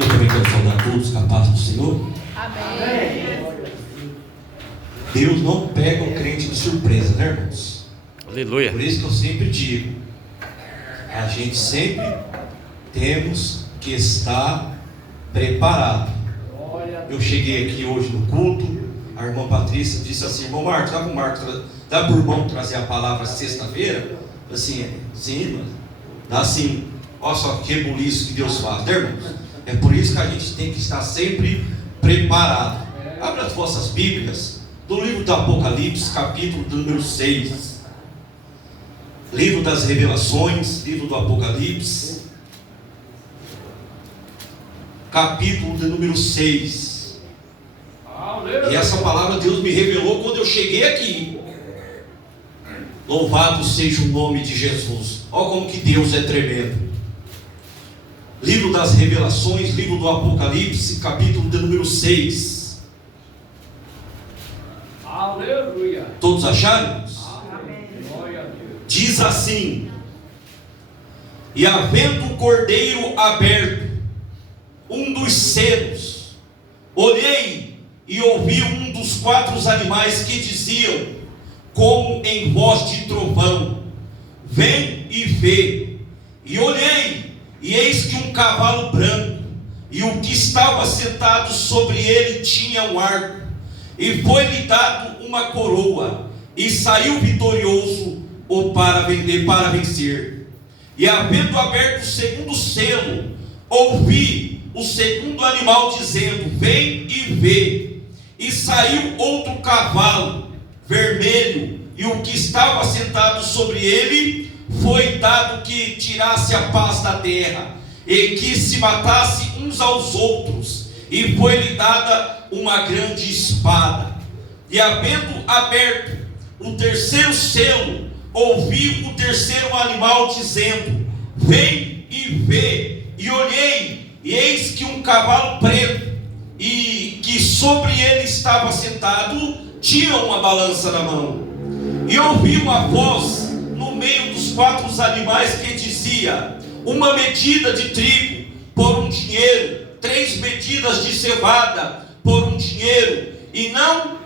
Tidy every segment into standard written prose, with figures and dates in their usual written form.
Eu também quero saudar todos com a paz do Senhor. Amém. Deus não pega o crente de surpresa, né, irmãos? Aleluia. Por isso que eu sempre digo, a gente sempre temos que estar preparado. Eu cheguei aqui hoje no culto, a irmã Patrícia disse assim: irmão Marcos, dá para o irmão trazer a palavra sexta-feira? Assim, sim, mano. Dá assim. Olha só que rebuliço que Deus faz, né, irmãos? É por isso que a gente tem que estar sempre preparado. Abra as vossas Bíblias do livro do Apocalipse, capítulo número 6. Livro das Revelações, livro do Apocalipse, capítulo de número 6. E essa palavra Deus me revelou quando eu cheguei aqui. Louvado seja o nome de Jesus. Olha como que Deus é tremendo. Livro das Revelações, livro do Apocalipse, capítulo de número 6. Aleluia. Todos acharam? Amém. Glória a Deus. Diz assim: e havendo o cordeiro aberto, um dos selos, olhei e ouvi um dos 4 animais que diziam, como em voz de trovão: vem e vê. E olhei, e eis que um cavalo branco, e o que estava sentado sobre ele tinha um arco, e foi-lhe dado uma coroa, e saiu vitorioso para vencer. E havendo aberto o segundo selo, ouvi o segundo animal dizendo: vem e vê. E saiu outro cavalo vermelho, e o que estava sentado sobre ele foi dado que tirasse a paz da terra, e que se matasse uns aos outros, e foi-lhe dada uma grande espada. E havendo aberto o terceiro selo, ouvi o terceiro animal dizendo: vem e vê. E olhei, e eis que um cavalo preto, e que sobre ele estava sentado, tinha uma balança na mão. E ouvi uma voz no meio dos 4 animais que dizia: uma medida de trigo por um dinheiro, 3 medidas de cevada por um dinheiro, e não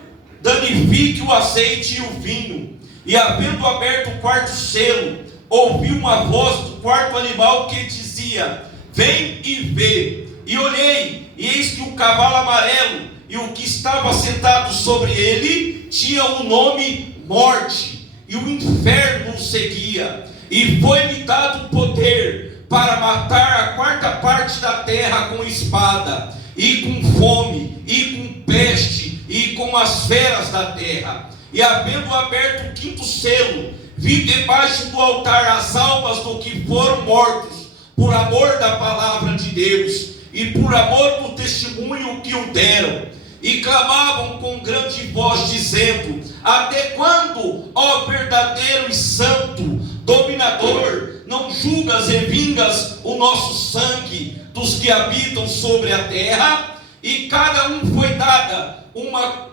danifique o azeite e o vinho. E havendo aberto o 4º selo, ouvi uma voz do 4º animal que dizia: vem e vê. E olhei, e eis que um cavalo amarelo, e o que estava sentado sobre ele tinha o nome Morte, e o inferno o seguia. E foi-lhe dado poder para matar a 4ª parte da terra com espada, e com fome, e com peste, e com as feras da terra. E havendo aberto o 5º selo, vi debaixo do altar as almas do que foram mortos por amor da palavra de Deus, e por amor do testemunho que o deram. E clamavam com grande voz, dizendo: até quando, ó verdadeiro e santo dominador, não julgas e vingas o nosso sangue dos que habitam sobre a terra? E cada um foi dada uma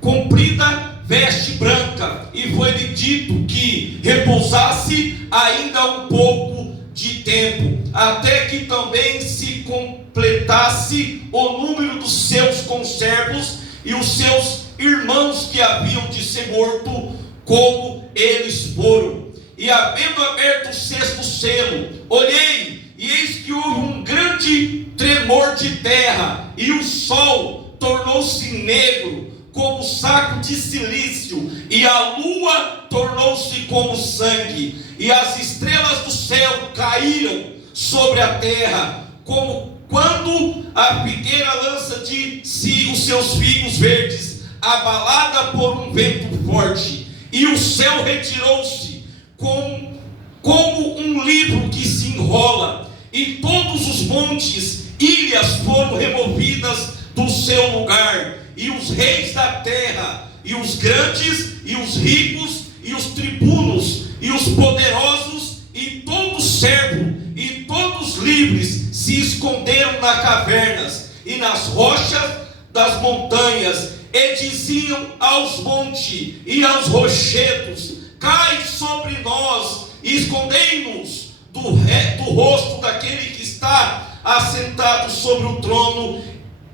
comprida veste branca, e foi-lhe dito que repousasse ainda um pouco de tempo, até que também se completasse o número dos seus conservos e os seus irmãos que haviam de ser mortos, como eles foram. E havendo aberto o 6º selo, olhei, e eis que houve um grande tremor de terra, e o sol tornou-se negro como saco de silício, e a lua tornou-se como sangue, e as estrelas do céu caíram sobre a terra, como quando a figueira lança de si os seus figos verdes, abalada por um vento forte. E o céu retirou-se como um livro que se enrola, e todos os montes, ilhas foram removidas do seu lugar, e os reis da terra, e os grandes, e os ricos, e os tribunos, e os poderosos, e todos servos, e todos livres, se esconderam nas cavernas e nas rochas das montanhas, e diziam aos montes e aos rochedos: cai sobre nós, e escondei-nos do rosto daquele que está assentado sobre o trono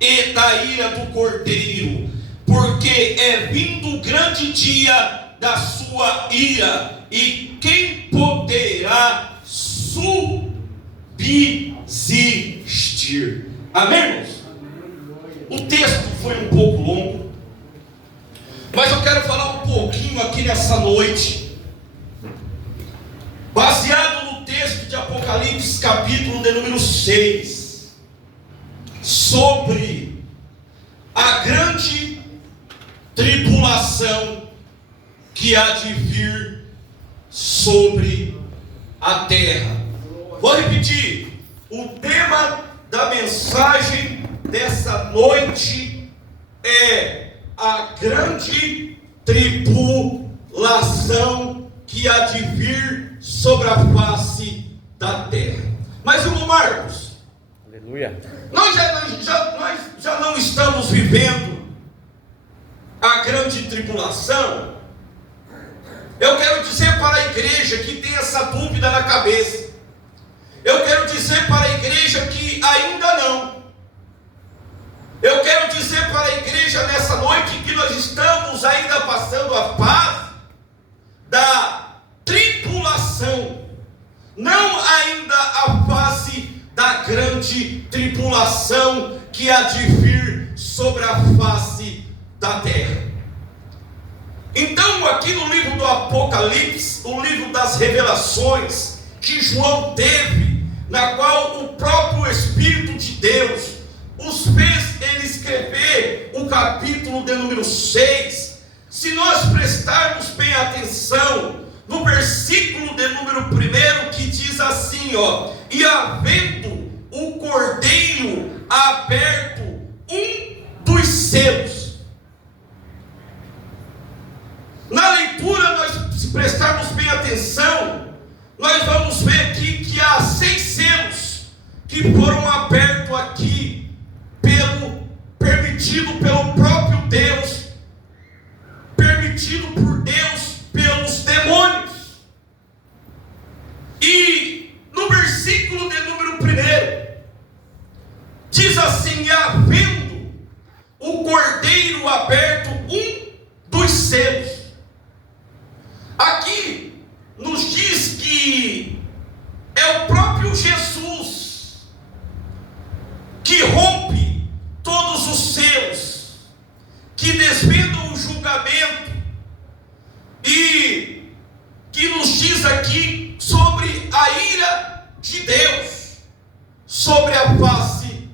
e da ira do Cordeiro, porque é vindo o grande dia da sua ira, e quem poderá subsistir? Amém, irmãos? O texto foi um pouco longo, mas eu quero falar um pouquinho aqui nessa noite, baseado no texto de Apocalipse, capítulo de número 6, sobre a grande tribulação que há de vir sobre a terra. Vou repetir: o tema da mensagem dessa noite é a grande tribulação que há de vir sobre a face da terra. Mas, irmão Marcos, Aleluia. nós já não estamos vivendo a grande tribulação? Eu quero dizer para a igreja que tem essa dúvida na cabeça, eu quero dizer para a igreja que ainda não, eu quero dizer para a igreja nessa noite que nós estamos ainda passando a fase da tribulação, não ainda a fase da grande tribulação que há de vir sobre a face da terra. Então, aqui no livro do Apocalipse, o livro das revelações que João teve, na qual o próprio Espírito de Deus os fez ele escrever o capítulo de número 6, se nós prestarmos bem atenção no versículo de número 1, que diz assim, e havendo o cordeiro aberto um dos selos. Na leitura, nós, se prestarmos bem atenção, nós vamos ver aqui que há 6 selos que foram abertos aqui, permitido pelo próprio Deus, permitido por Deus pelos demônios. E no versículo de número 1, diz assim, e havendo o cordeiro aberto um dos selos. Aqui nos diz que é o próprio Jesus que rompe todos os selos, que desvendam o julgamento, e que nos diz aqui sobre a ira de Deus sobre a face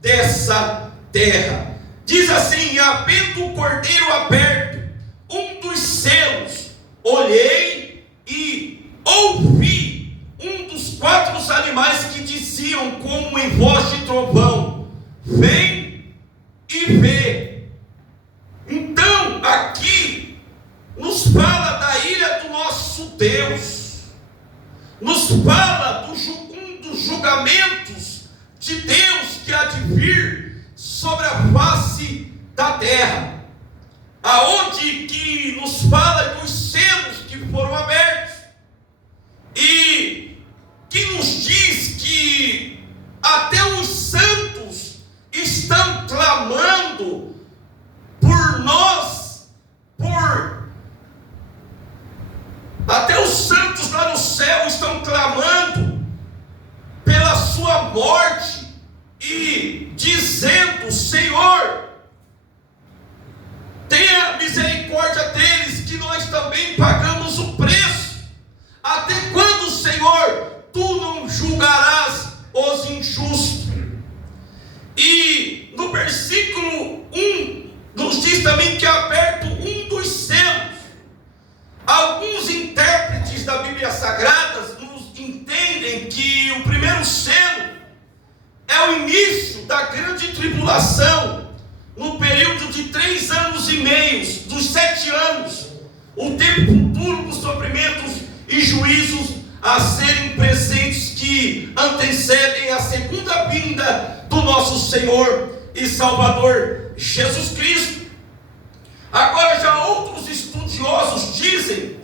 dessa terra. Diz assim, havendo o cordeiro aberto um dos selos, olhei e ouvi um dos 4 animais que diziam como em voz de trovão, vem e vê. Então aqui nos fala da ira do nosso Deus, nos fala um dos julgamentos de Deus que há de vir sobre a face da terra, aonde que nos fala dos selos que foram abertos, e que nos diz que até os santos estão clamando por nós, até os santos lá no céu estão clamando pela sua morte e dizendo, Senhor, tenha misericórdia deles, que nós também pagamos o preço. Até quando, Senhor, tu não julgarás os injustos? E no versículo 1 nos diz também que é aberto um dos selos. Alguns intérpretes da Bíblia Sagrada nos entendem que o primeiro selo é o início da grande tribulação, no período de 3 anos e meio, dos 7 anos, o tempo futuro dos sofrimentos e juízos a serem presentes que antecedem a segunda vinda do nosso Senhor e Salvador Jesus Cristo. Agora, já outros estudiosos dizem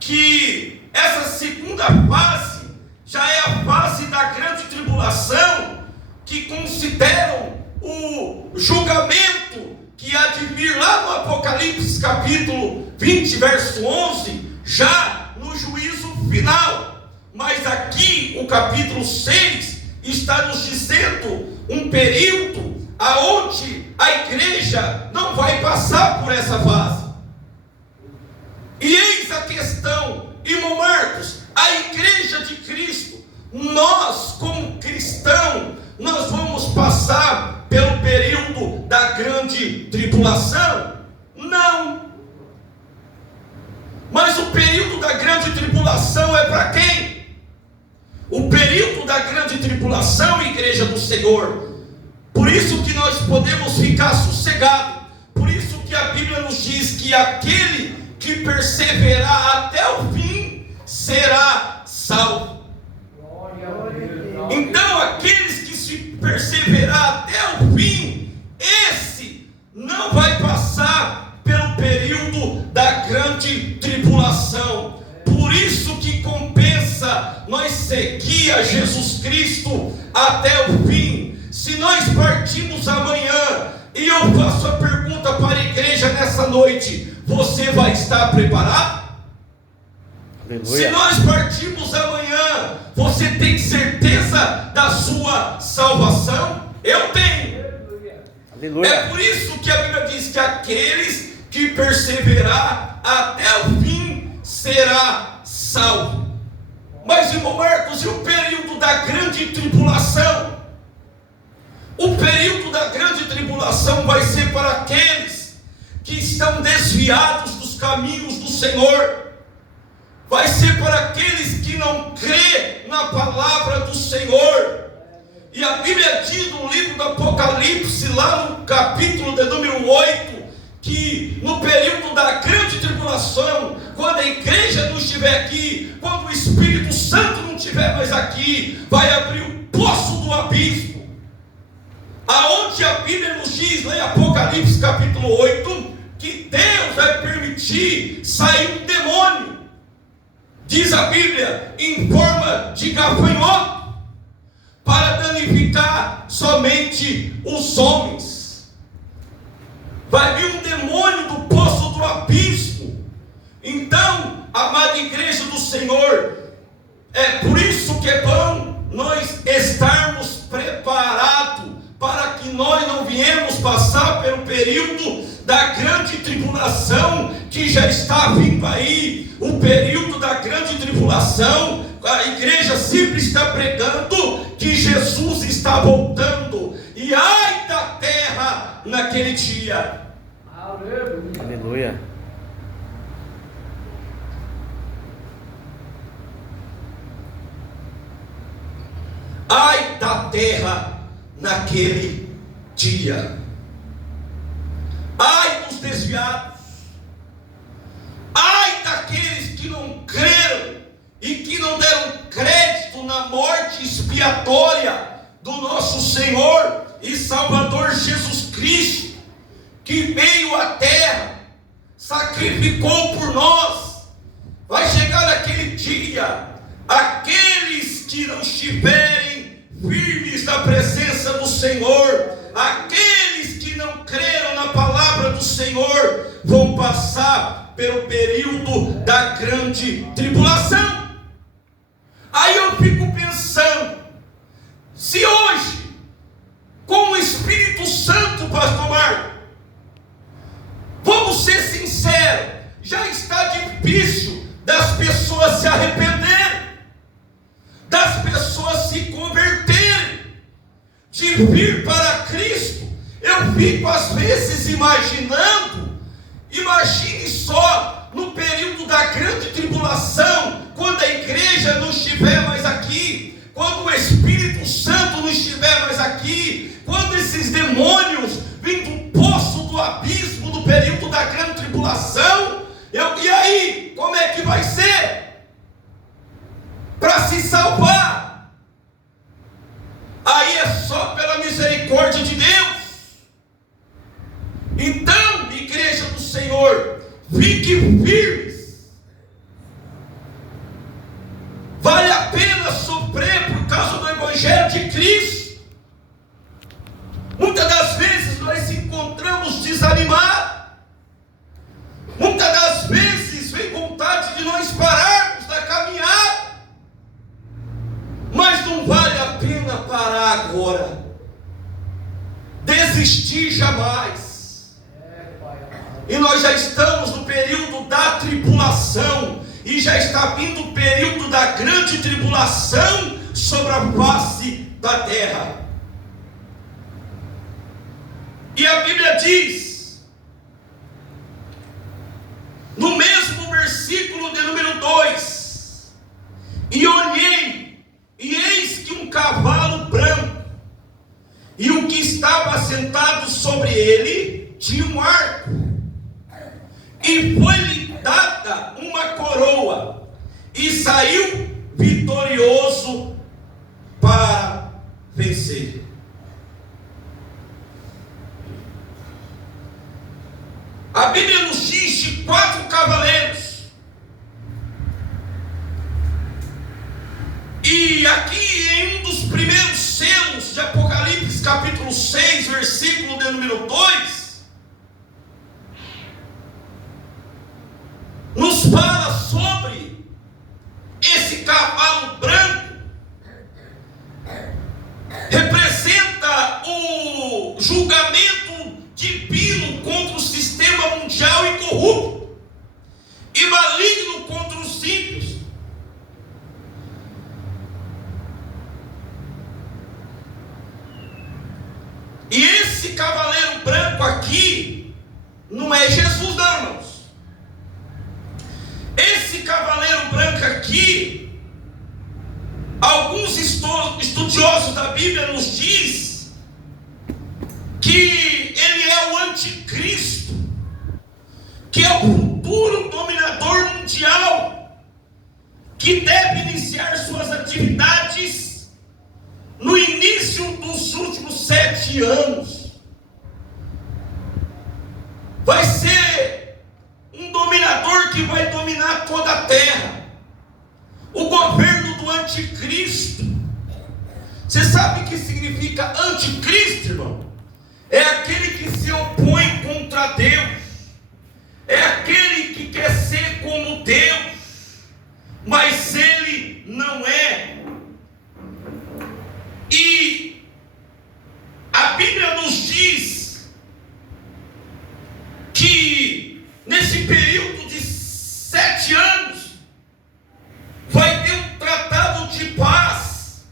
que essa segunda fase já é a fase da grande tribulação, que consideram o julgamento que há de vir lá no Apocalipse capítulo 20, verso 11, já no juízo final. Mas aqui o capítulo 6 está nos dizendo um período aonde a igreja não vai passar por essa fase. E eis a questão, irmão Marcos, a igreja de Cristo, nós como cristãos, nós vamos passar pelo período da grande tribulação? Não. Mas o período da grande tribulação é para quem? O período da grande tribulação, igreja do Senhor. Por isso que nós podemos ficar sossegados. Por isso que a Bíblia nos diz que aquele que perseverar até o fim será salvo. Então aqueles que se perseverar até o fim, esse não vai passar pelo período da grande tribulação. Por isso que compensa nós seguir a Jesus Cristo até o fim. Se nós partimos amanhã, e eu faço a pergunta para a igreja nessa noite: você vai estar preparado? Aleluia. Se nós partirmos amanhã, você tem certeza da sua salvação? Eu tenho. Aleluia. É por isso que a Bíblia diz que aqueles que perseverar até o fim será salvo. Mas, irmão Marcos, e o período da grande tribulação? O período da grande tribulação vai ser para aqueles que estão desviados dos caminhos do Senhor. Vai ser para aqueles que não crê na palavra do Senhor. E a Bíblia diz no livro do Apocalipse, lá no capítulo de número 8, que no período da grande tribulação, quando a igreja não estiver aqui, quando o Espírito Santo não estiver mais aqui, vai abrir o poço do abismo. Aonde a Bíblia nos diz, lá em Apocalipse capítulo 8, que Deus vai permitir sair um demônio. Diz a Bíblia, em forma de gafanhoto, para danificar somente os homens. Vai vir um demônio do poço do abismo. Então, amada igreja do Senhor, é por isso que é bom nós estarmos preparados, para que nós não viemos passar pelo período da grande tribulação que já está vindo aí. O período da grande tribulação, a igreja sempre está pregando que Jesus está voltando. E ai da terra naquele dia. Aleluia. Aleluia. Ai da terra naquele dia. Ai dos desviados. Ai daqueles que não creram e que não deram crédito na morte expiatória do nosso Senhor e Salvador Jesus Cristo, que veio à terra, sacrificou por nós. Vai chegar aquele dia, aqueles que não estiverem firmes na presença do Senhor, aqueles que não creram na palavra do Senhor, vão passar pelo período da grande tribulação. Aí eu fico pensando, se hoje, com o Espírito Santo, pastor Marco, vamos ser sinceros, já está difícil das pessoas se arrependerem, das pessoas se converterem, de vir para Cristo. Eu fico às vezes imaginando, imagine só, no período da grande tribulação, quando a igreja não estiver mais aqui, quando o Espírito Santo não estiver mais aqui, quando esses demônios vêm do poço do abismo, do período da grande tribulação, e aí, como é que vai ser? Para se salvar, aí é só pela misericórdia de Deus. Então, igreja do Senhor, fique firmes. Vale a pena sofrer por causa do Evangelho de Cristo. pena parar agora. Desistir jamais. E nós já estamos no período da tribulação. E já está vindo o período da grande tribulação sobre a face da terra. E a Bíblia diz, no mesmo versículo de número 2: e olhei, e eis que um cavalo branco, e o que estava sentado sobre ele tinha um arco, e foi-lhe dada uma coroa, e saiu vitorioso para vencer. A Bíblia nos diz de 4 cavaleiros. E aqui em um dos primeiros selos de Apocalipse, capítulo 6, versículo de número 2, nos fala sobre esse cavalo branco. Representa o julgamento divino contra o sistema mundial e corrupto, e maligno contra os ímpios. E esse cavaleiro branco aqui não é Jesus, não, irmãos. Esse cavaleiro branco aqui, alguns estudiosos da Bíblia nos diz que ele é o anticristo, que é o futuro dominador mundial, que deve iniciar suas atividades no início dos últimos 7 anos. Vai ser um dominador que vai dominar toda a terra. O governo do anticristo. Você sabe o que significa anticristo, irmão? É aquele que se opõe contra Deus. É aquele que quer ser como Deus, mas ele não é. E a Bíblia nos diz que nesse período de 7 anos vai ter um tratado de paz,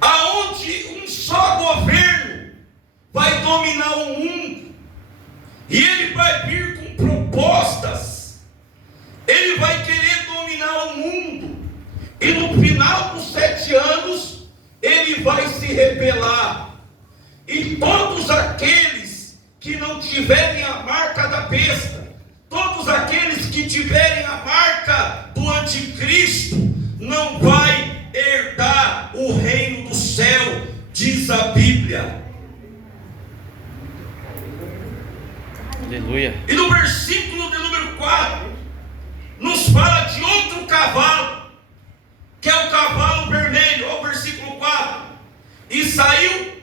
aonde um só governo vai dominar o mundo, e ele vai vir com propostas, ele vai querer dominar o mundo, e no final dos 7 anos, ele vai se rebelar, e todos aqueles que não tiverem a marca da besta, todos aqueles que tiverem a marca do anticristo, não vai herdar o reino do céu, diz a Bíblia. Aleluia. E no versículo de número 4, nos fala de outro cavalo, que é o cavalo vermelho. Olha o versículo 4: e saiu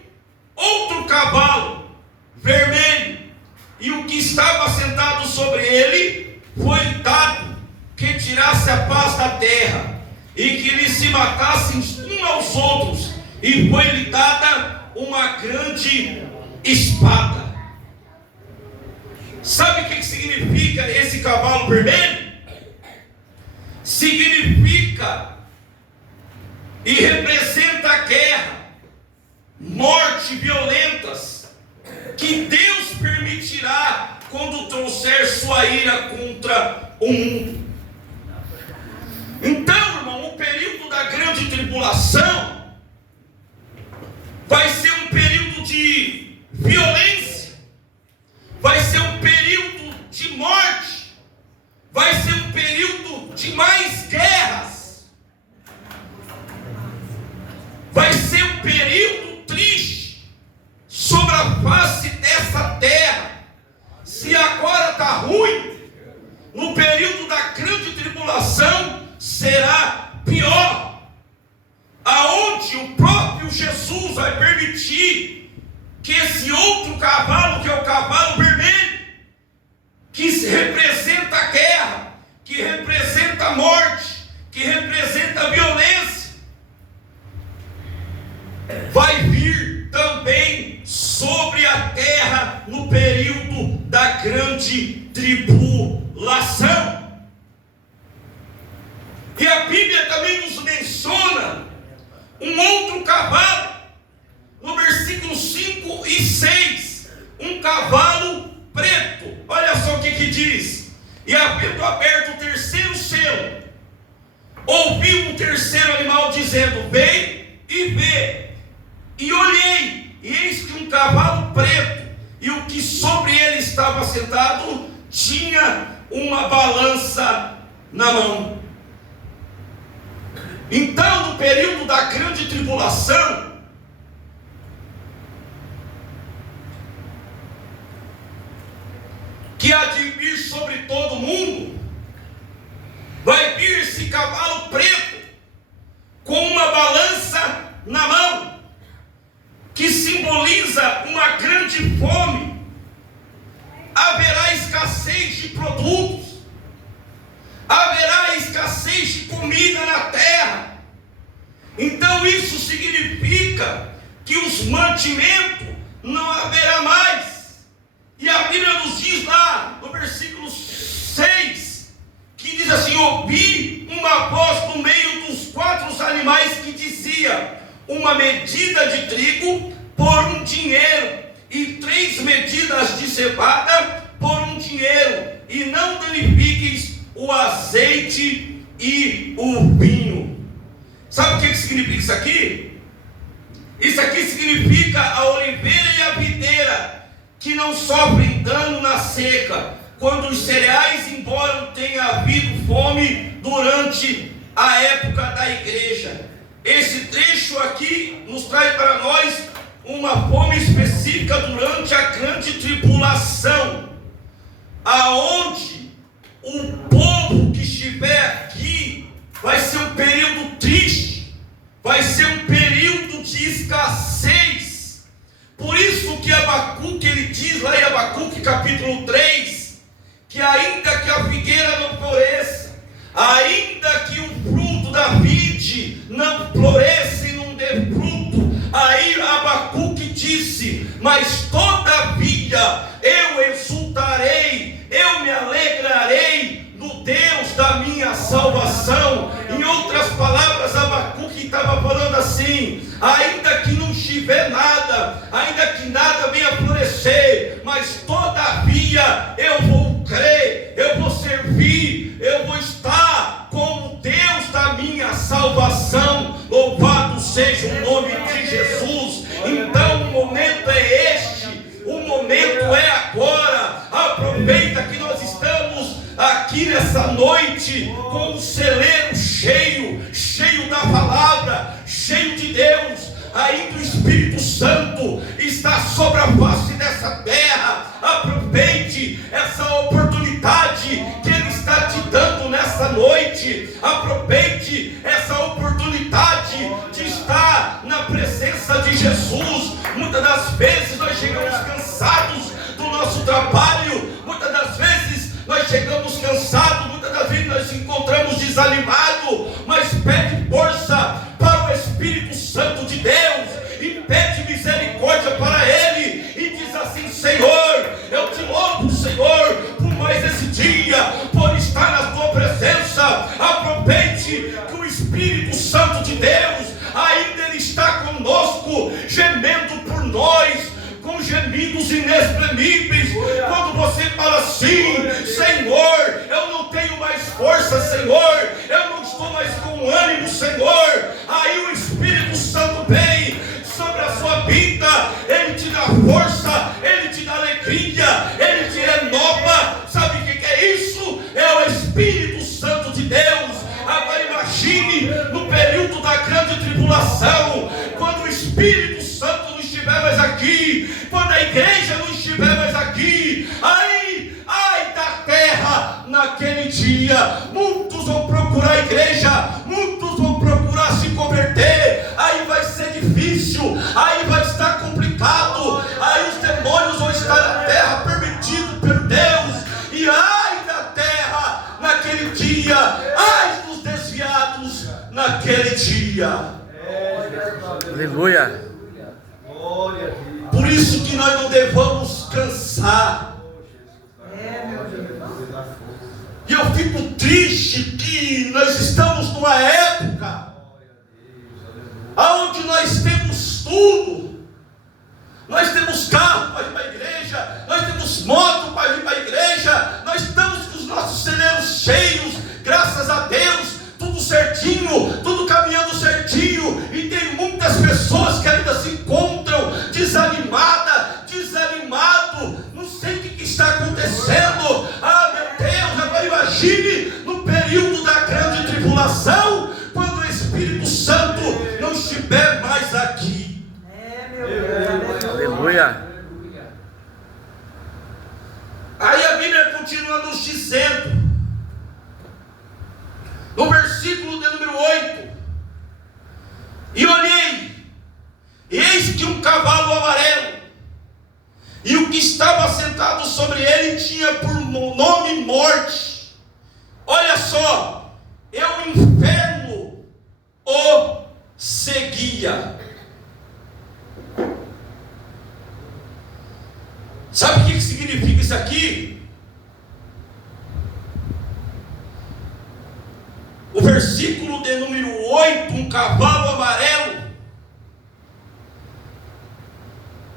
outro cavalo vermelho, e o que estava sentado sobre ele foi dado que tirasse a paz da terra, e que eles se matassem uns aos outros, e foi-lhe dada uma grande espada. Sabe o que significa esse cavalo vermelho? Significa e representa a guerra, morte violentas, que Deus permitirá quando trouxer sua ira contra o mundo. Então, irmão, o período da grande tribulação vai ser um período de violência, vai ser um período de morte, vai ser um período de mais guerras, vai ser um período triste sobre a face dessa terra. Se agora está ruim, no período da grande tribulação será pior, aonde o próprio Jesus vai permitir que esse outro cavalo, que é o cavalo vermelho, que representa a guerra, que representa a morte, que representa a violência, vai vir também sobre a terra no período da grande tribulação. E a Bíblia também nos menciona um outro cavalo, no versículo 5 e 6, um cavalo preto. Olha só o que diz: e havendo aberto o terceiro selo, ouvi um terceiro animal dizendo: vem e vê. E olhei, e eis que um cavalo preto, e o que sobre ele estava sentado tinha uma balança na mão. Então, no período da grande tribulação, que há de vir sobre todo mundo, vai vir esse cavalo preto com uma balança na mão, que simboliza uma grande fome. Haverá escassez de produtos, haverá escassez de comida na terra. Então isso significa que os mantimentos não haverá mais. E a Bíblia nos diz lá no versículo 6, que diz assim: ouvi uma voz no meio dos 4 animais que dizia: uma medida de trigo por um dinheiro, e 3 medidas de cevada por um dinheiro, e não danifiques o azeite e o vinho. Sabe o que significa isso aqui? Isso aqui significa a oliveira e a videira, que não sofrem dano na seca, quando os cereais, embora tenha havido fome durante a época da igreja. Esse trecho aqui nos traz para nós uma fome específica durante a grande tribulação, aonde o povo que estiver aqui vai ser um período triste, vai ser um período de escassez. Por isso que Abacuque, ele diz lá em Abacuque capítulo 3, que ainda que a figueira não floresça, ainda que o fruto da vide não floresça e não dê fruto, aí Abacuque disse: mas todavia eu exultarei, eu me alegrarei no Deus da minha salvação. Em outras palavras, Abacuque estava falando assim: ainda que não estiver nada, ainda que nada venha florescer, mas todavia eu vou crer, eu vou servir, eu vou estar com o Deus da minha salvação. Louvado seja o nome de Jesus. Então o momento é este, o momento é agora. Aproveita que nós estamos aqui nessa noite com o celeiro cheio da palavra, cheio de Deus. Ainda o Espírito Santo está sobre a face dessa terra. Aproveite essa oportunidade que Ele está te dando nessa noite. Aproveite essa oportunidade de estar na presença de Jesus. Muitas das vezes nós chegamos cansados do nosso trabalho, muitas das vezes nós chegamos cansados, muitas das vezes nós nos encontramos desanimados, mas pede força para o Espírito Santo de Deus e pede misericórdia para Ele e diz assim: Senhor, eu te louvo, Senhor, por mais esse dia, por estar na tua presença. Aproveite que o Espírito Santo de Deus ainda Ele está conosco, gemendo por nós com gemidos inexprimíveis. Quando você fala assim: Senhor, eu não tenho mais força, Senhor, eu não estou mais com ânimo, Senhor, aí o Espírito Santo vem sobre a sua vida, Ele te dá força, Ele te dá alegria, Ele te renova. Sabe o que é isso? É o Espírito Santo de Deus. Agora imagine no período da grande tribulação, quando o Espírito Santo não estiver mais aqui, quando a igreja não estiver mais aqui, ai da terra naquele dia. Muitos vão procurar a igreja, muitos vão procurar se converter, aí vai ser difícil, aí vai estar complicado, aí os demônios vão estar na terra permitidos por Deus, e ai da terra naquele dia, ai dos desviados naquele dia. Aleluia. Por isso que nós não devemos cansar. E eu fico triste que nós estamos numa época onde nós temos tudo. Nós temos carro para ir para a igreja, nós temos moto para ir para a igreja, nós estamos com os nossos celeiros cheios, graças a Deus, tudo certinho, tudo caminhando certinho, e tem muitas pessoas que ainda se encontram desanimado, não sei o que está acontecendo. Ah, meu Deus, agora imagine no período da grande tribulação, quando o Espírito Santo não estiver mais aqui. Aleluia. Aí a Bíblia continua nos dizendo, no versículo de número 8: e olhei, e eis que um cavalo amarelo, e o que estava sentado sobre ele tinha por nome Morte. Olha só, o inferno o seguia. Sabe o que significa isso aqui? O versículo de número 8, um cavalo amarelo.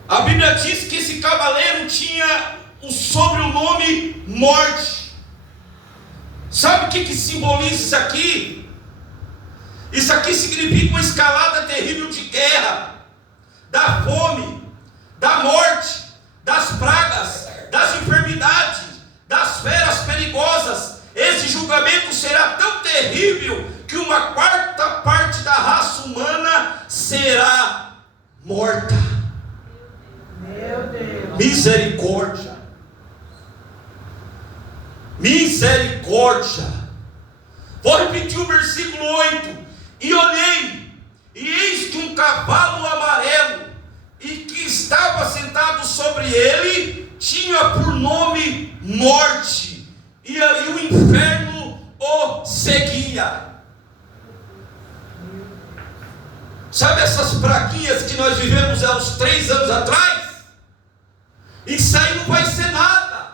A Bíblia diz que esse cavaleiro tinha o sobrenome Morte. Sabe o que simboliza isso aqui? Isso aqui significa uma escalada terrível de guerra, da fome, da morte, das pragas, das enfermidades, das feras perigosas. Esse julgamento será tão terrível que uma quarta parte da raça humana será morta. Meu Deus. Misericórdia. Misericórdia. Vou repetir o versículo 8: e olhei, e eis que um cavalo amarelo, e que estava sentado sobre ele, tinha por nome Morte, e aí o inferno o seguia. Sabe essas praguinhas que nós vivemos há uns 3 anos atrás? Isso aí não vai ser nada.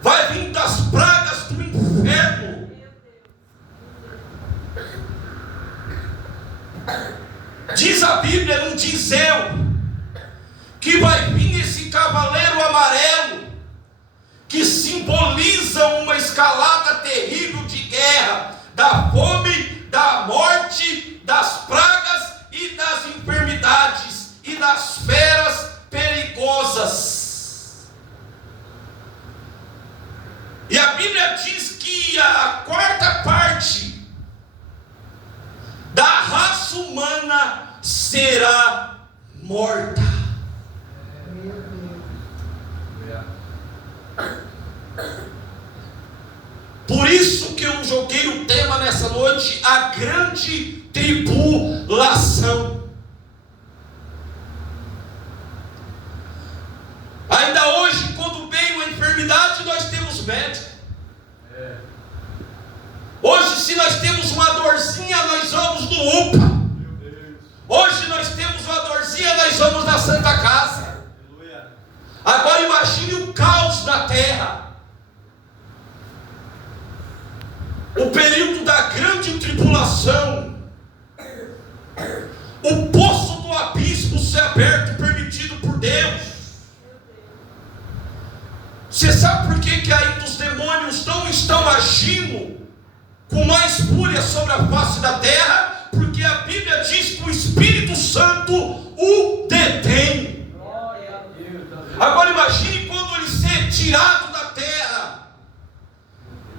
Vai vir das pragas do inferno. Diz a Bíblia, não diz eu, que vai vir esse cavaleiro amarelo, que simboliza uma escalada terrível de guerra, da fome, da morte, das pragas e das enfermidades e das feras perigosas. E a Bíblia diz que a quarta parte da raça humana será morta. Por isso que eu joguei o tema nessa noite: a grande tribulação. Ainda hoje, quando vem uma enfermidade, nós temos médico. Hoje, se nós temos uma dorzinha, nós vamos no UPA. Hoje nós temos uma dorzinha, nós vamos na Santa Casa. Agora imagine o caos da terra. O período da grande tribulação. O poço do abismo ser aberto, permitido por Deus. Você sabe por que ainda os demônios não estão agindo com mais fúria sobre a face da terra? Porque a Bíblia diz que o Espírito Santo o detém. Agora imagine quando ele ser tirado da terra,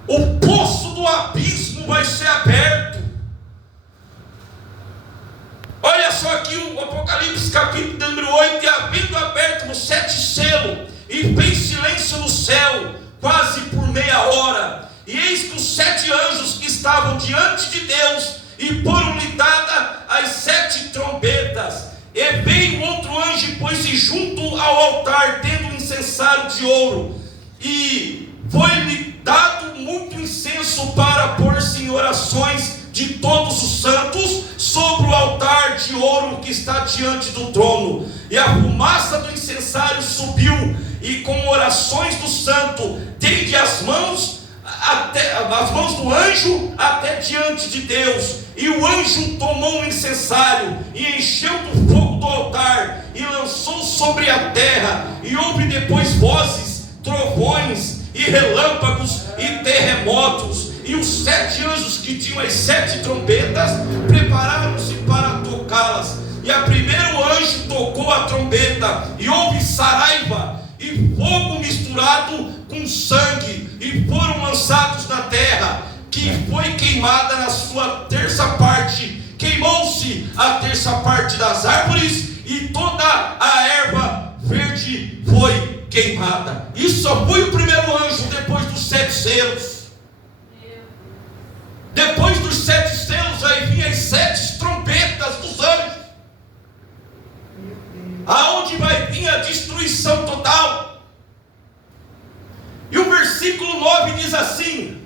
o poço do abismo vai ser aberto. Olha só aqui o Apocalipse capítulo número 8: e havendo aberto os 7 selos, e fez silêncio no céu, quase por meia hora. E eis que os 7 anjos que estavam diante de Deus, e foram-lhe dadas as 7 trombetas. E veio outro anjo e pôs-se junto ao altar, tendo um incensário de ouro, e foi-lhe dado muito incenso para pôr-se em orações de todos os santos sobre o altar está diante do trono. E a fumaça do incensário subiu, e com orações do santo, desde as mãos do anjo até diante de Deus. E o anjo tomou o incensário e encheu do fogo do altar e lançou sobre a terra. E houve depois vozes, trovões e relâmpagos e terremotos. E os 7 anjos que tinham as 7 trombetas prepararam-se para tocá-las. E o primeiro anjo tocou a trombeta, e houve saraiva e fogo misturado com sangue, e foram lançados na terra, que foi queimada na sua terça parte. Queimou-se a terça parte das árvores, e toda a erva verde foi queimada. Isso só foi o primeiro anjo, depois dos 7 selos. Depois dos 7 selos, aí vinham as 7 trombetas dos anjos, aonde vai vir a destruição total. E o versículo 9 diz assim: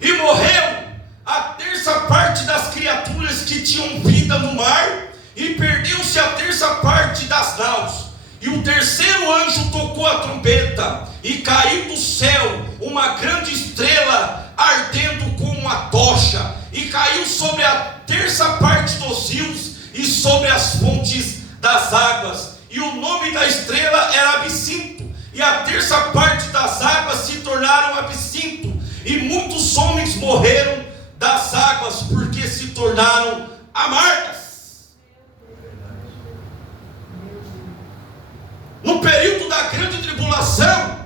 e morreu a terça parte das criaturas que tinham vida no mar, e perdeu-se a terça parte das naus. E o terceiro anjo tocou a trombeta, e caiu do céu uma grande estrela ardendo como uma tocha, e caiu sobre a terça parte dos rios e sobre as fontes das águas. E o nome da estrela era Absinto, e a terça parte das águas se tornaram absinto, e muitos homens morreram das águas, porque se tornaram amargas. No período da grande tribulação,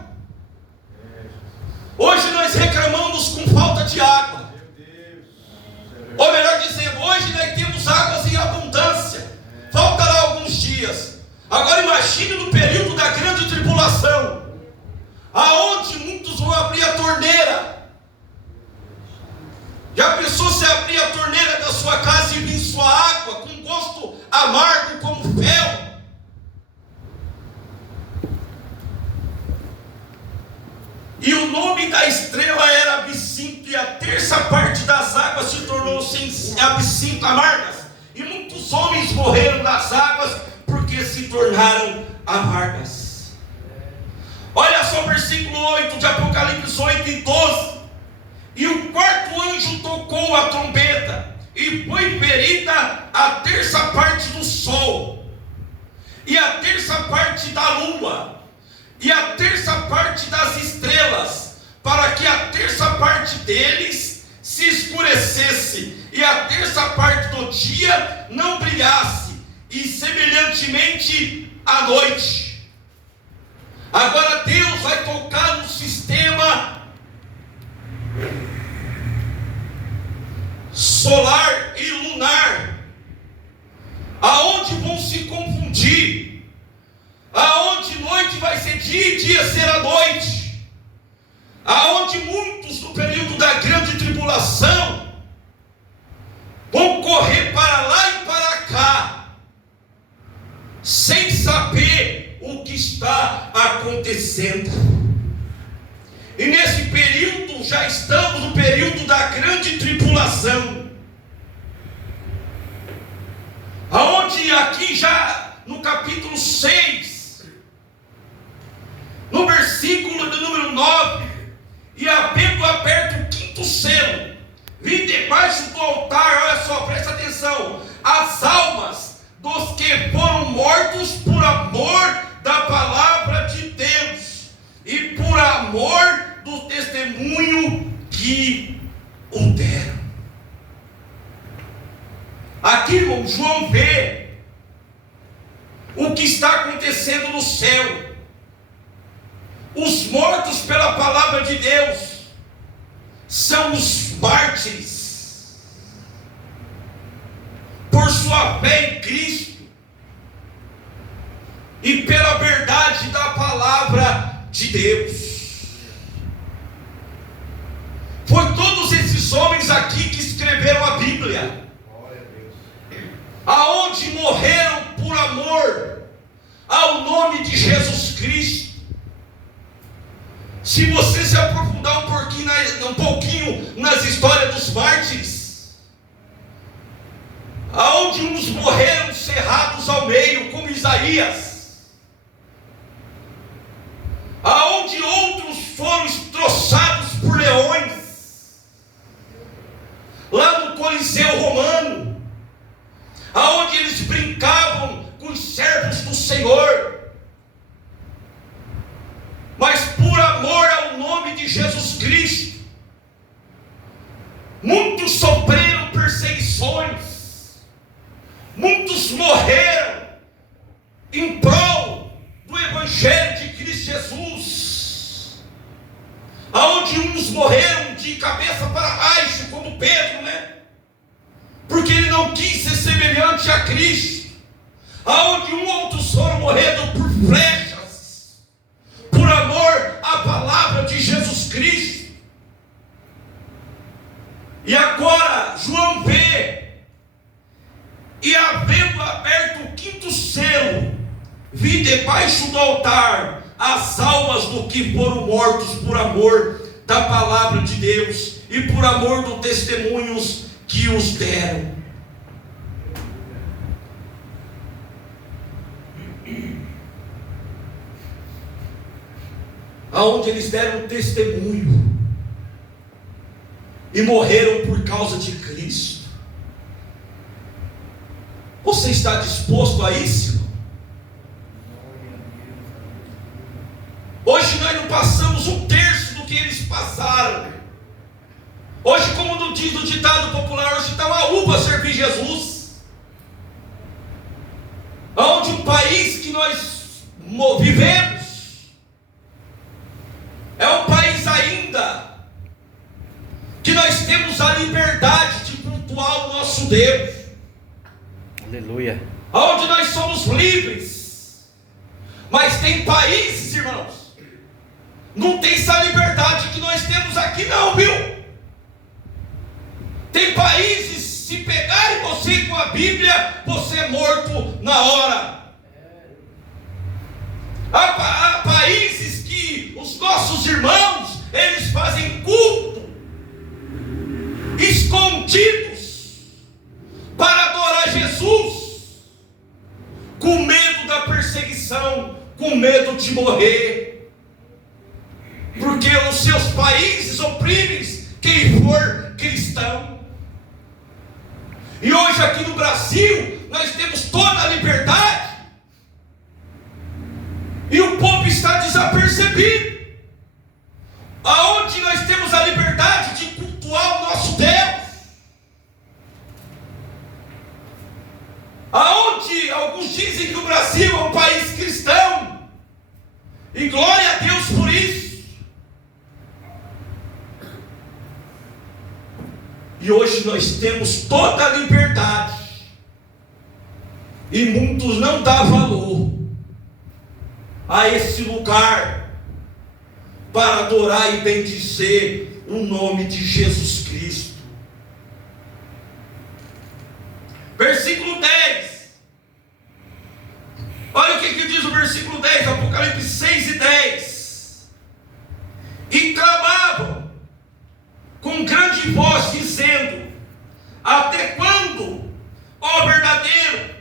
hoje nós reclamamos com falta de água, ou melhor dizendo, hoje nós temos águas em abundância, faltará alguns dias. Agora imagine no período da grande tribulação, aonde muitos vão abrir a torneira. Já pensou se abrir a torneira da sua casa e vir sua água com gosto amargo como fel? E o nome da estrela era Absinto, e a terça parte das águas se tornou absinto, amargas. E muitos homens morreram das águas, porque se tornaram amargas. Olha só o versículo 8 de Apocalipse 8 e 12. E o quarto anjo tocou a trombeta, e foi ferida a terça parte do sol, e a terça parte da lua, e a terça parte das estrelas, para que a terça parte deles se escurecesse, e a terça parte do dia não brilhasse, e semelhantemente à noite. Agora Deus vai tocar no sistema solar e lunar, aonde vão se confundir, aonde noite vai ser dia e dia será noite, aonde muitos no período da grande tribulação vão correr para lá e para cá, sem saber o que está acontecendo. E nesse período, já estamos no período da grande tribulação, aonde aqui já no capítulo 6, no versículo de número 9, e havendo aberto o quinto selo, vi debaixo do altar, olha só, presta atenção, as almas dos que foram mortos por amor da palavra de Deus, e por amor do testemunho que o deram. Aqui, irmão, João vê o que está acontecendo no céu. Os mortos pela palavra de Deus são os mártires, por sua fé em Cristo e pela verdade da palavra de Deus. Foi todos esses homens aqui que escreveram a Bíblia, aonde morreram por amor ao nome de Jesus Cristo. Se você se aprofundar um pouquinho nas histórias dos mártires, aonde aonde uns morreram cerrados ao meio, como Isaías, aonde outros foram destroçados por leões, lá no Coliseu Romano, aonde eles brincavam com os servos do Senhor, mas por amor ao nome de Jesus Cristo, muitos sofreram perseguições, muitos morreram em prol do Evangelho de Cristo Jesus, aonde uns morreram de cabeça para baixo, como Pedro, porque ele não quis ser semelhante a Cristo, aonde outros foram morrendo por flechas, por amor à palavra de Jesus Cristo. E agora João vê, e havendo aberto o quinto selo, vi debaixo do altar as almas do que foram mortos por amor da palavra de Deus e por amor dos testemunhos que os deram. Aonde eles deram testemunho e morreram por causa de Cristo. Você está disposto a isso? Hoje nós não passamos um terço do que eles passaram. Hoje, como não diz o ditado popular, hoje está uma uva servir Jesus. Onde um país que nós vivemos é um país ainda que nós temos a liberdade de cultuar o nosso Deus. Aleluia. Onde nós somos livres. Mas tem países, irmãos, não tem essa liberdade que nós temos aqui não, viu? Tem países, se pegarem você com a Bíblia, você é morto na hora. Há países que os nossos irmãos, eles fazem culto escondidos para adorar Jesus, com medo da perseguição, com medo de morrer, porque os seus países oprimem quem for cristão. E hoje aqui no Brasil nós temos toda a liberdade, e o povo está desapercebido. Aonde nós temos a liberdade de cultuar o nosso Deus, aonde alguns dizem que o Brasil é um país cristão, e glória a Deus por isso. E hoje nós temos toda a liberdade, e muitos não dão valor a esse lugar para adorar e bendizer o nome de Jesus Cristo. Versículo 10. Olha o que diz o versículo 10, Apocalipse 6 e 10. E clamavam com grande voz, dizendo: até quando, ó verdadeiro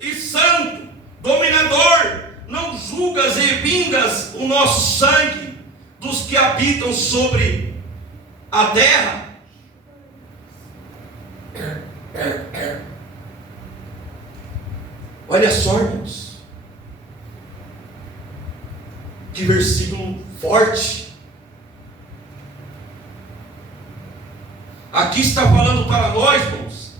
e santo, dominador, não julgas e vingas o nosso sangue dos que habitam sobre a terra? Olha só, irmãos, que versículo forte. Aqui está falando para nós, irmãos.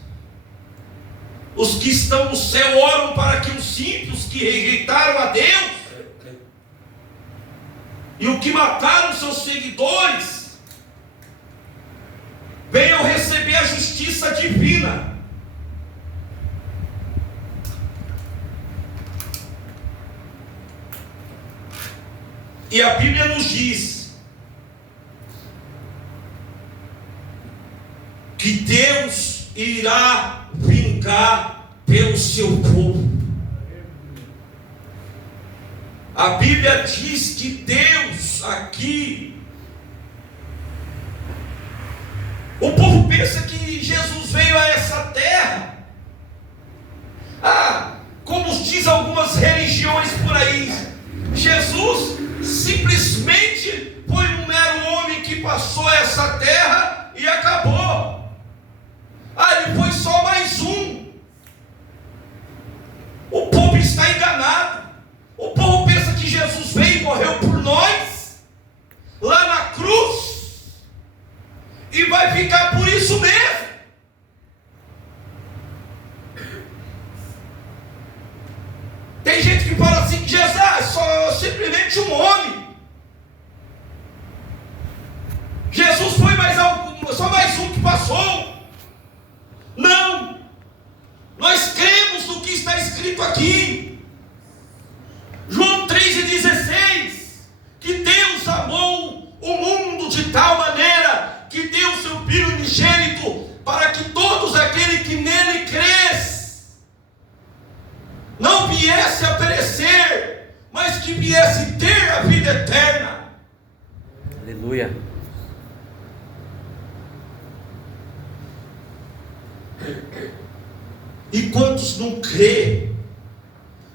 Os que estão no céu oram para que os ímpios que rejeitaram a Deus e o que mataram seus seguidores venham receber a justiça divina. E a Bíblia nos diz que Deus irá vingar pelo seu povo. A Bíblia diz que Deus aqui, o povo pensa que Jesus veio a essa terra diz algumas religiões por aí, Jesus simplesmente foi um mero homem que passou essa terra e acabou. Ele foi só mais um. O povo está enganado. O povo pensa que Jesus veio e morreu por nós, lá na cruz, e vai ficar por isso mesmo. Tem gente que fala assim que Jesus é só simplesmente um homem. Jesus foi só mais um que passou. Não. Nós cremos no que está escrito aqui. João 3,16, que Deus amou o mundo de tal maneira que deu o seu Filho unigênito, para que todos aqueles que nele crescem não viesse a perecer, mas que viesse ter a vida eterna. Aleluia. E quantos não crê?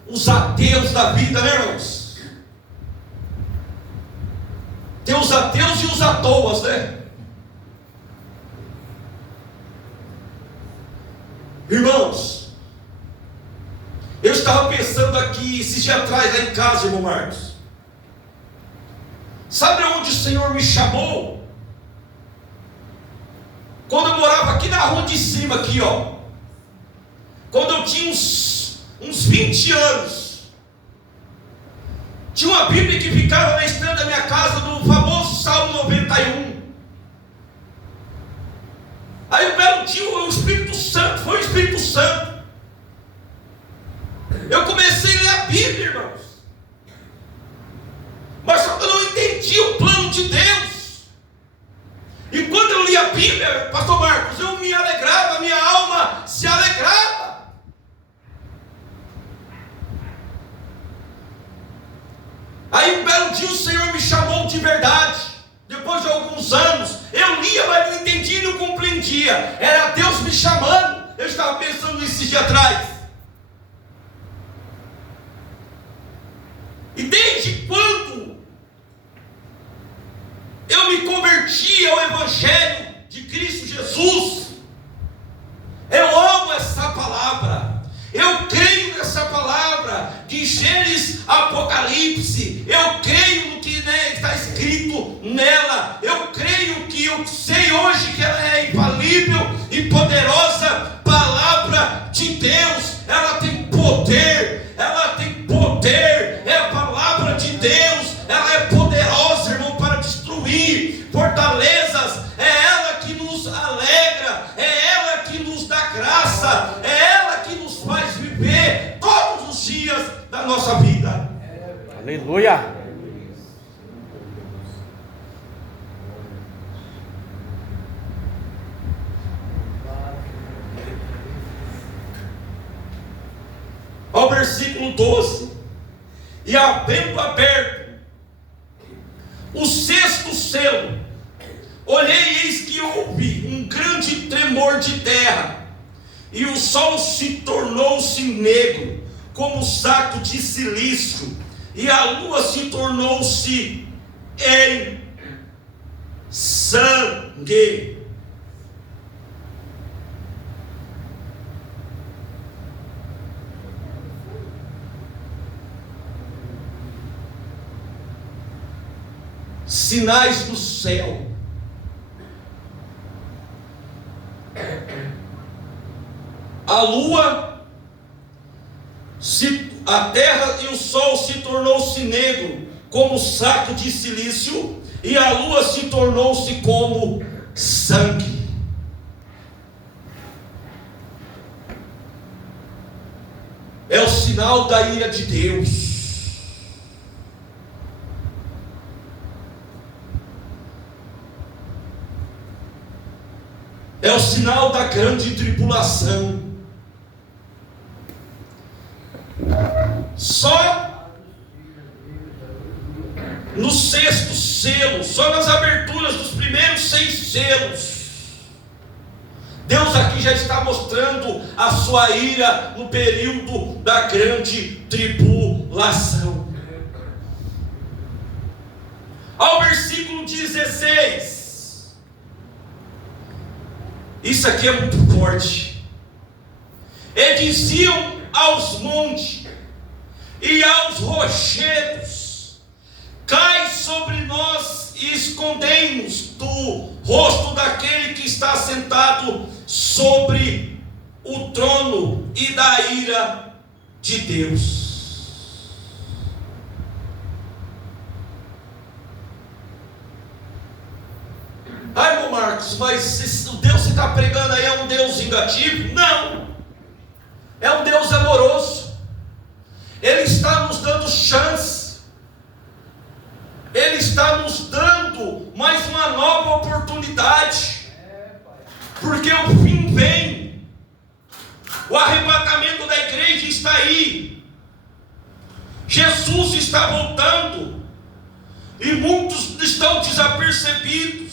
Os ateus da vida, né, irmãos? Tem os ateus e os à toas, né? Irmãos, eu estava pensando aqui esses dias atrás, lá em casa, irmão Marcos. Sabe onde o Senhor me chamou? Quando eu morava aqui na rua de cima, aqui, ó. Quando eu tinha uns 20 anos. Tinha uma Bíblia que ficava na estante da minha casa, do famoso Salmo 91. Aí um belo dia o Espírito Santo, foi o Espírito Santo. Eu comecei a ler a Bíblia, irmãos. Mas só que eu não entendi o plano de Deus. E quando eu li a Bíblia, pastor Marcos, eu me alegrava, a minha alma se alegrava. Aí um belo dia o Senhor me chamou de verdade. Depois de alguns anos, eu lia, mas não entendia e não compreendia. Era Deus me chamando. Eu estava pensando nisso esses dias atrás. E desde quando eu me converti ao Evangelho de Cristo Jesus, eu amo essa palavra. Eu creio nessa palavra de Gênesis, Apocalipse. Eu creio no que está escrito nela. Eu creio que eu sei hoje que ela é infalível e poderosa palavra de Deus. Ela tem poder. Ela tem poder. É a palavra de Deus. Ela é poderosa, irmão, para destruir fortalezas. É ela que nos alegra. É ela que nos dá graça. É ela que nos faz viver todos os dias da nossa vida. Aleluia. Ao versículo 12: e havendo aberto o sexto selo, olhei e eis que houve um grande tremor de terra, e o sol se tornou-se negro, como saco de silício, e a lua se tornou-se em sangue. Sinais do céu. A lua, a terra e o sol se tornou-se negro, como saco de silício, e a lua se tornou-se como sangue. É o sinal da ira de Deus. É o sinal da grande tribulação. Só no sexto selo, só nas aberturas dos primeiros 6 selos, Deus aqui já está mostrando a sua ira no período da grande tribulação. Ao versículo 16, isso aqui é muito forte. E diziam aos montes e aos rochedos: cai sobre nós e escondei-nos do rosto daquele que está sentado sobre o trono e da ira de Deus. Ai, irmão Marcos, mas o Deus que você está pregando aí é um Deus vingativo? Não, é um Deus amoroso. Ele está nos dando chance, Ele está nos dando mais uma nova oportunidade, porque o fim vem, o arrebatamento da igreja está aí, Jesus está voltando, e muitos estão desapercebidos.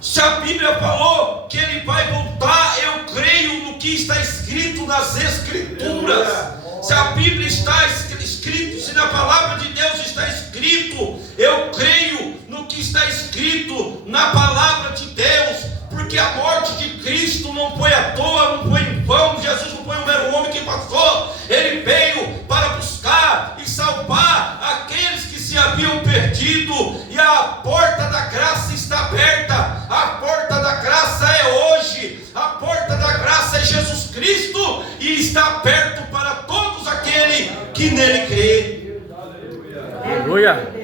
Se a Bíblia falou que Ele vai voltar, eu creio no que está escrito nas Escrituras. Se a Bíblia está escrito, se na palavra de Deus está escrito, eu creio no que está escrito na palavra de Deus, porque a morte de Cristo não foi à toa, não foi em vão. Jesus não foi um mero homem que passou, Ele veio para buscar e salvar aqueles que se haviam perdido, e a porta da graça está aberta. A porta da graça é hoje, a porta da graça é Jesus Cristo, e está aberto para todos aqueles que nele crê. Aleluia.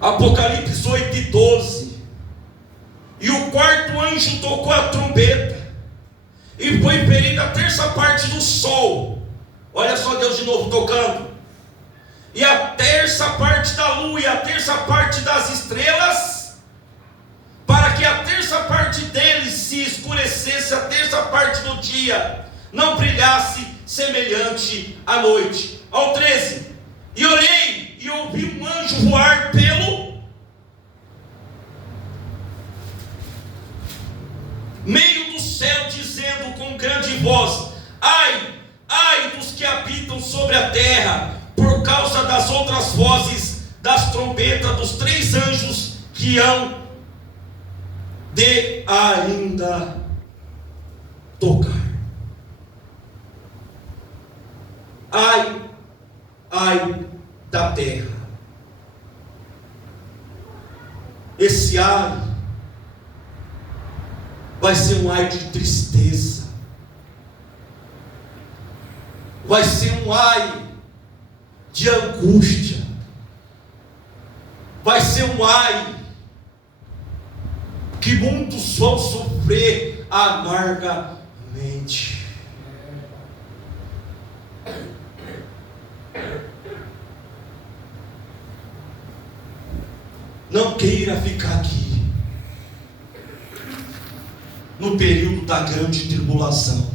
Apocalipse 8:12. E o quarto anjo tocou a trombeta, e foi ferida a terça parte do sol. Olha só Deus de novo tocando. E a terça parte da lua, e a terça parte das estrelas, para que a terça parte deles se escurecesse, a terça parte do dia não brilhasse, semelhante à noite. Ao 13. E olhei e ouvi um anjo voar pelo meio do céu, dizendo com grande voz: ai, ai dos que habitam sobre a terra, por causa das outras vozes das trombetas dos 3 anjos que hão de ainda tocar. Ai, ai da terra. Esse ai vai ser um ai de tristeza, vai ser um ai de angústia, vai ser um ai que muitos vão sofrer amargamente. Não queira ficar aqui no período da grande tribulação.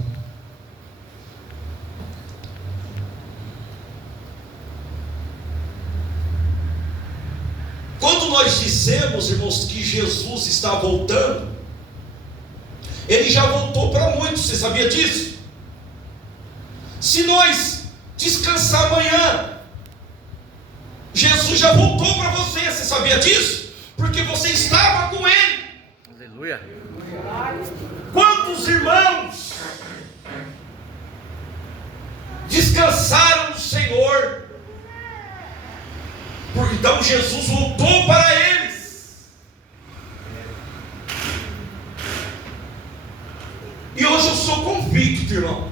Quando nós dizemos, irmãos, que Jesus está voltando, Ele já voltou para muitos. Você sabia disso? Se nós descansar amanhã, Jesus já voltou para você. Você sabia disso? Porque você estava com Ele. Aleluia. Quantos irmãos descansaram no Senhor? Porque então Jesus voltou para eles. E hoje eu sou convicto, irmão.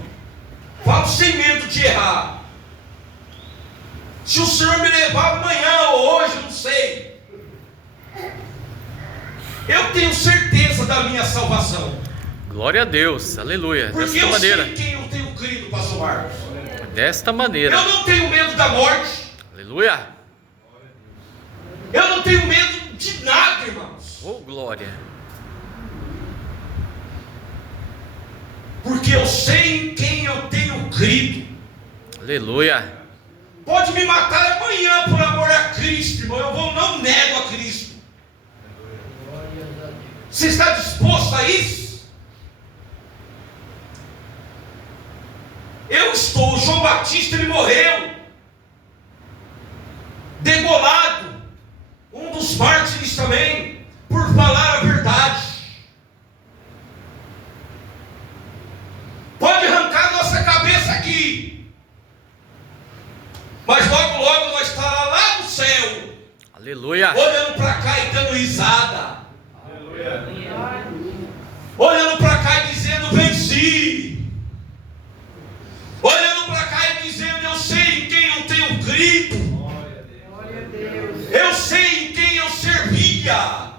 Falo sem medo de errar. Se o Senhor me levar amanhã ou hoje, eu não sei, eu tenho certeza da minha salvação. Glória a Deus. Aleluia. Porque Desta eu maneira. sei quem eu tenho crido, pastor Marcos. Desta maneira. Eu não tenho medo da morte. Aleluia. Eu não tenho medo de nada, irmãos. Oh, glória. Porque eu sei em quem eu tenho crido. Aleluia. Pode me matar amanhã por amor a Cristo, irmão. Eu não nego a Cristo. Você está disposto a isso? Eu estou. João Batista, ele morreu degolado. Um dos mártires também, por falar a verdade. Pode arrancar nossa cabeça aqui, mas logo logo nós estará lá no céu. Aleluia. Olhando para cá e dando risada. Aleluia. Olhando para cá e dizendo: venci. Olhando para cá e dizendo: eu sei em quem eu tenho crido. Eu sei em quem eu servia.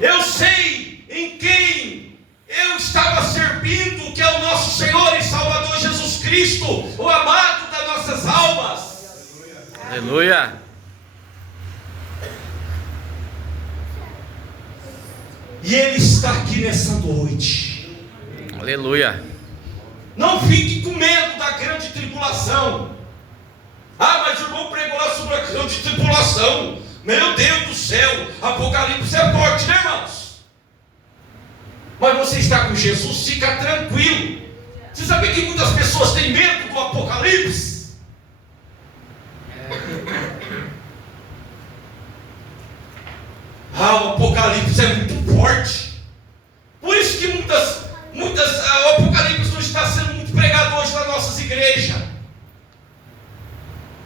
Eu sei em quem eu estava servindo, que é o nosso Senhor e Salvador Jesus Cristo, o amado das nossas almas. Aleluia. E Ele está aqui nessa noite. Aleluia. Não fique com medo da grande tribulação. Ah, mas o irmão pregou lá sobre a grande tribulação. Meu Deus do céu, Apocalipse é forte, né, irmãos? Mas você está com Jesus, fica tranquilo. Você sabe que muitas pessoas têm medo do Apocalipse? O Apocalipse é muito forte. Por isso que o Apocalipse não está sendo muito pregado hoje nas nossas igrejas.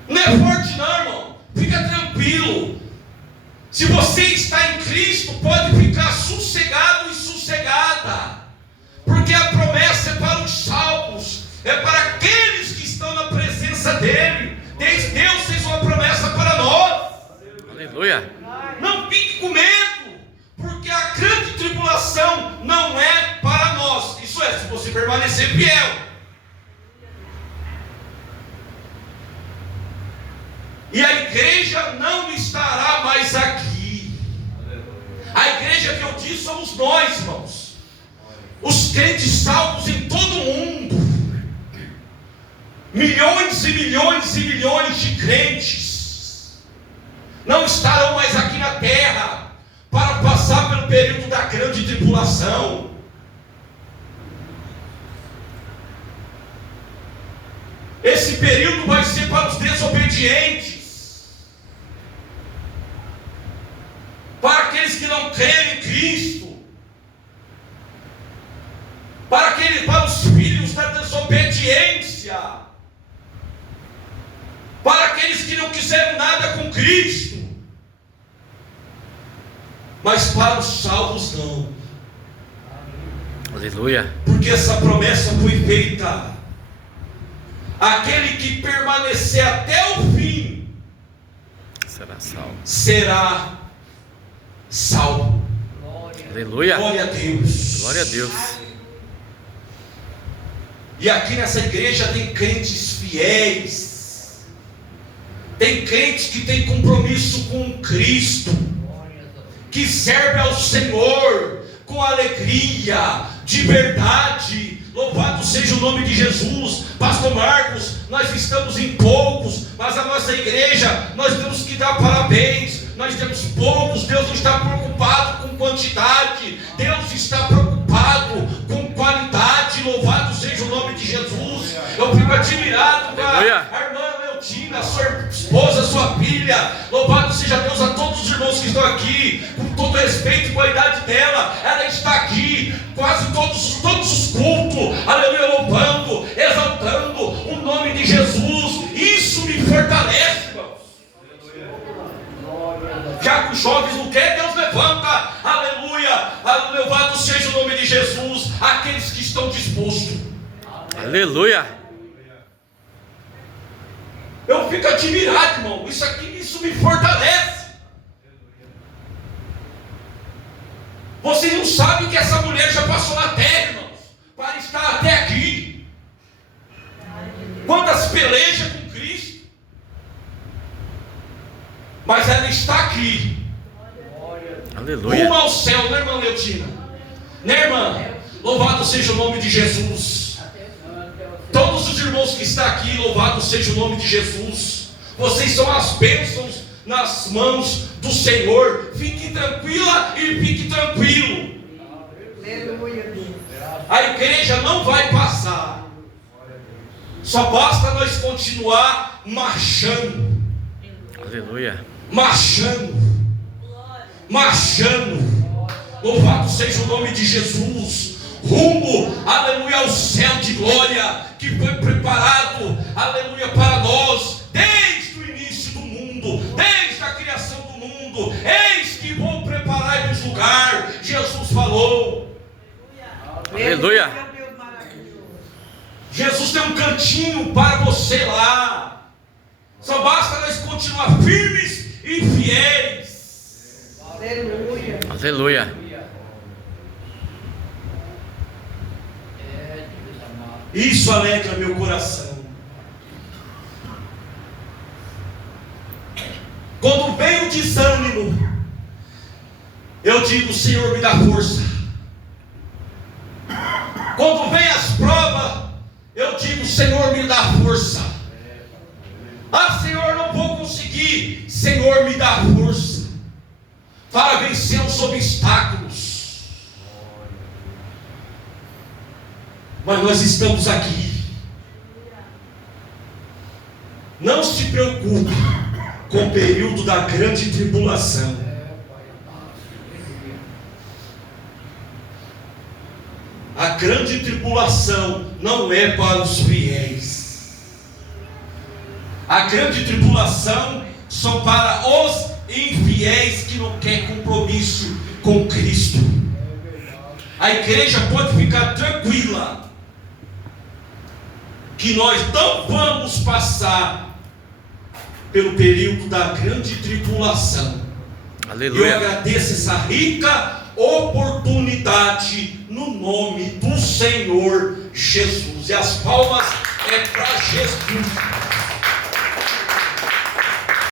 Não é forte não, irmão. Fica tranquilo. Se você está em Cristo, pode ficar sossegado e sossegada. Porque a promessa é para os salvos. É para aqueles que estão na presença dEle. Deus fez uma promessa para nós. Aleluia. Não fique com medo. Porque a grande tribulação não é para nós. Isso é, se você permanecer fiel. E a igreja não estará mais aqui. A igreja que eu disse somos nós, irmãos. Os crentes salvos em todo o mundo. Milhões e milhões e milhões de crentes não estarão mais aqui na terra para passar pelo período da grande tribulação. Esse período vai ser para os desobedientes, para aqueles que não creem em Cristo, para os filhos da desobediência, para aqueles que não quiseram nada com Cristo. Mas para os salvos não. Aleluia. Porque essa promessa foi feita: aquele que permanecer até o fim Será salvo. será salvo. Aleluia. Glória a Deus. Glória a Deus. E aqui nessa igreja tem crentes fiéis, tem crentes que têm compromisso com Cristo, que serve ao Senhor com alegria, de verdade. Louvado seja o nome de Jesus. Pastor Marcos, nós estamos em poucos, mas a nossa igreja, nós temos que dar parabéns. Nós temos poucos. Deus não está preocupado com quantidade, Deus está preocupado com qualidade. Louvado seja o nome de Jesus. Eu fico admirado com a irmã Leotina, a sua esposa, a sua filha. Louvado seja Deus a todos os irmãos que estão aqui. Com todo respeito e com a idade dela, ela está aqui quase todos os cultos, aleluia, louvando, exaltando o nome de Jesus. Isso me fortalece, irmãos. Já que os jovens não querem, Deus levanta, aleluia, louvado seja o nome de Jesus, aqueles que estão dispostos. Aleluia. Eu fico admirado, irmão. Isso me fortalece. Vocês não sabem que essa mulher já passou na terra, irmãos, para estar até aqui. Quantas pelejas com Cristo, mas ela está aqui. Aleluia. Rumo ao céu, né, irmã Leotina? Né, irmã? Louvado seja o nome de Jesus. Todos os irmãos que estão aqui, louvado seja o nome de Jesus. Vocês são as bênçãos nas mãos do Senhor. Fique tranquila e fique tranquilo. Aleluia. A igreja não vai passar. Só basta nós continuar marchando. Aleluia. Marchando. Louvado seja o nome de Jesus. Rumo, aleluia, ao céu de glória que foi preparado, aleluia, para nós desde o início do mundo, desde a criação do mundo. Eis que vou preparar-vos lugar. Jesus falou. Aleluia. Jesus tem um cantinho para você lá. Só basta nós continuar firmes e fiéis. Aleluia. Aleluia. Isso alegra meu coração. Quando vem o desânimo, eu digo: Senhor, me dá força. Quando vem as provas, eu digo: Senhor, me dá força. Ah, Senhor, não vou conseguir. Senhor, me dá força para vencer os obstáculos. Mas nós estamos aqui. Não se preocupe com o período da grande tribulação. A grande tribulação não é para os fiéis. A grande tribulação são para os infiéis que não querem compromisso com Cristo. A igreja pode ficar tranquila que nós não vamos passar pelo período da grande tribulação. Aleluia. Eu agradeço essa rica oportunidade no nome do Senhor Jesus. E as palmas é para Jesus.